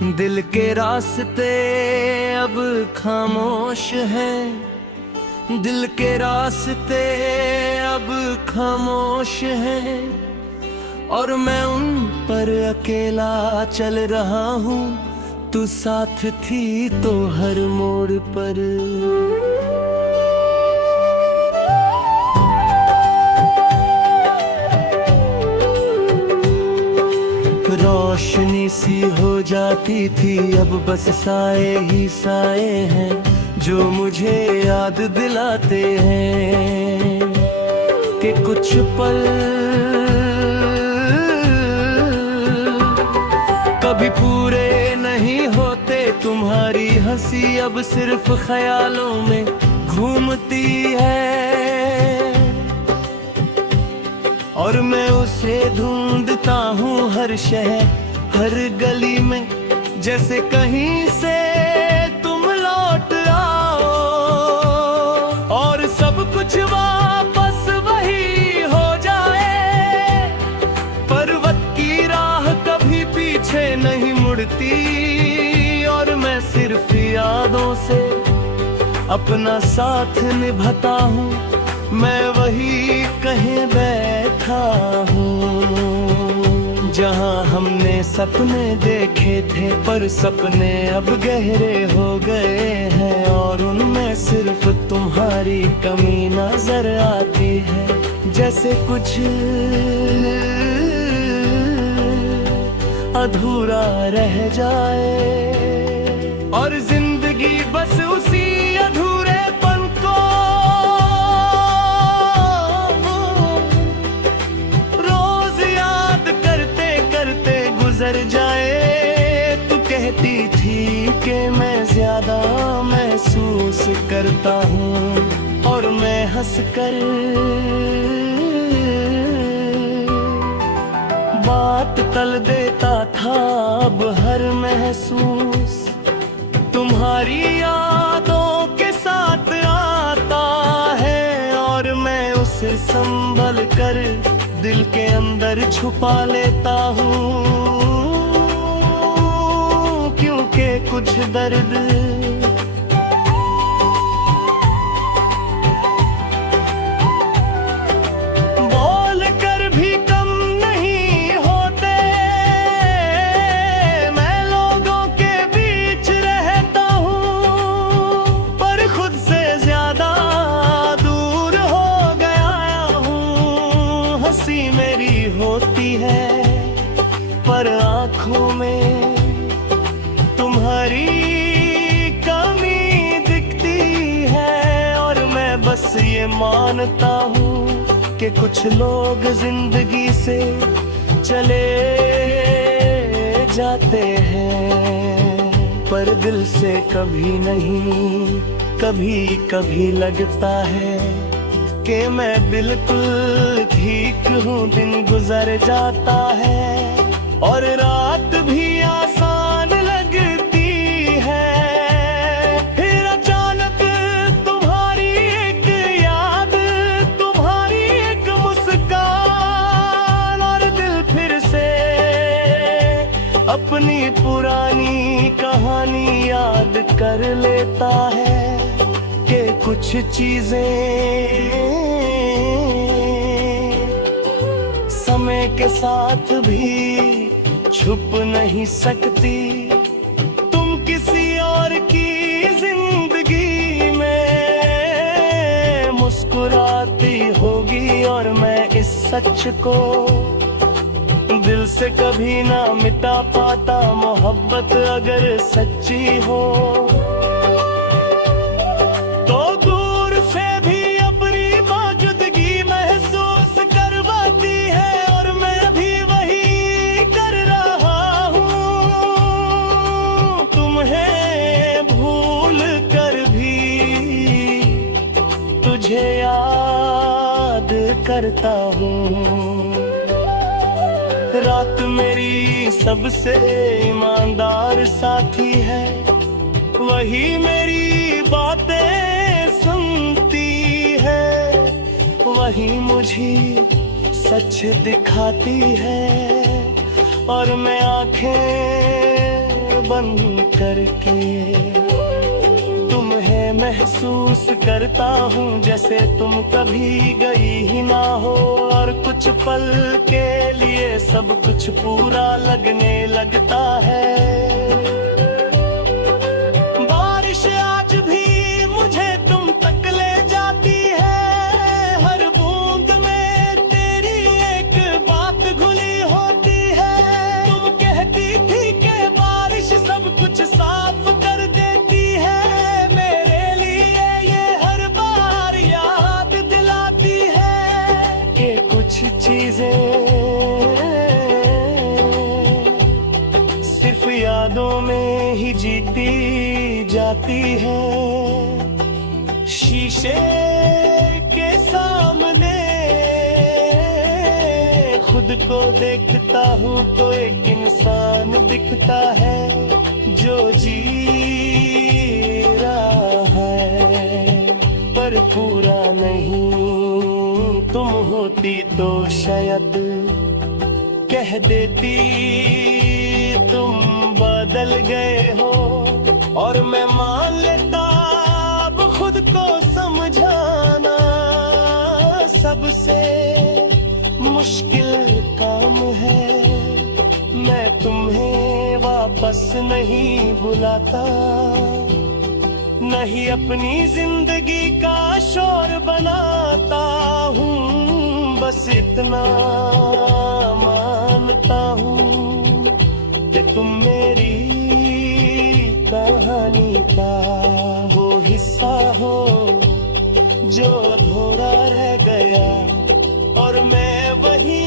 दिल के रास्ते अब खामोश हैं, दिल के रास्ते अब खामोश हैं, और मैं उन पर अकेला चल रहा हूँ। तू साथ थी तो हर मोड़ पर। रोशनी सी हो जाती थी, अब बस साए ही साए हैं जो मुझे याद दिलाते हैं कि कुछ पल कभी पूरे नहीं होते। तुम्हारी हंसी अब सिर्फ ख्यालों में घूमती है, और मैं उसे ढूंढता हूँ हर शहर हर गली में, जैसे कहीं से तुम लौट आओ और सब कुछ वापस वही हो जाए। पर्वत की राह कभी पीछे नहीं मुड़ती, और मैं सिर्फ यादों से अपना साथ निभाता हूँ। मैं वही कहीं बैठा हूँ जहाँ हमने सपने देखे थे, पर सपने अब गहरे हो गए हैं, और उनमें सिर्फ तुम्हारी कमी नजर आती है। जैसे कुछ अधूरा रह जाए, और जिंदगी बस उसी अधूरेपन को रोज याद करते करते गुजर जाए। तू कहती थी कि मैं ज्यादा महसूस करता हूँ, और मैं हंसकर बात तल देता था। अब हर महसूस तुम्हारी यादों के साथ आता है, और मैं उसे संभल कर दिल के अंदर छुपा लेता हूँ, क्योंकि कुछ दर्द बोल कर भी कम नहीं होते। मैं लोगों के बीच रहता हूँ, पर खुद से ज्यादा दूर हो गया हूँ। हंसी मेरी होती है, पर आँखों में तुम्हारी कमी दिखती है, और मैं बस ये मानता हूँ कि कुछ लोग जिंदगी से चले जाते हैं, पर दिल से कभी नहीं। कभी कभी लगता है कि मैं बिल्कुल ठीक हूँ, दिन गुजर जाता है, और रात भी आसान लगती है। फिर अचानक तुम्हारी एक याद, तुम्हारी एक मुस्कान, और दिल फिर से अपनी पुरानी कहानी याद कर लेता है कि कुछ चीजें समय के साथ भी छुप नहीं सकती। तुम किसी और की जिंदगी में मुस्कुराती होगी, और मैं इस सच को दिल से कभी ना मिटा पाता। मोहब्बत अगर सच्ची हो तो दूर से भी अपनी मौजूदगी महसूस करवाती है, और मैं भी वही कर रहा हूँ। तुम्हें भूल कर भी तुझे याद करता हूँ। रात मेरी सबसे ईमानदार साथी है, वही मेरी बातें सुनती है, वही मुझे सच दिखाती है, और मैं आंखें बन करके। तुम्हें महसूस करता हूँ जैसे तुम कभी गई ही ना हो, और कुछ पल के लिए सब कुछ पूरा लगने लगता है। बारिश आज भी मुझे तुम तक ले जाती है, हर बूंद में तेरी एक बात घुली होती है। तुम कहती थी कि बारिश सब कुछ साफ कर देती है, मेरे लिए ये हर बार याद दिलाती है कि कुछ चीजें सिर्फ यादों में ही जीती जाती है। शीशे के सामने खुद को देखता हूँ तो एक इंसान दिखता है जो जी रहा है पर पूरा नहीं। तुम होती तो शायद कह देती तुम बदल गए हो, और मैं मान लेता अब खुद को समझाना सबसे मुश्किल काम है। मैं तुम्हें वापस नहीं बुलाता, नहीं अपनी जिंदगी का शोर बनाता हूँ, बस इतना मानता हूँ कि तुम मेरी कहानी का वो हिस्सा हो जो अधूरा रह गया, और मैं वही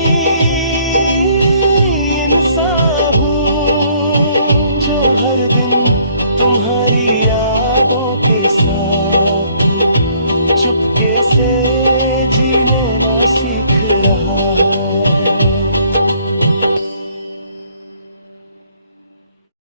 इंसान हूँ जो हर दिन तुम्हारी यादों के साथ चुपके से जीना सीख रहा है।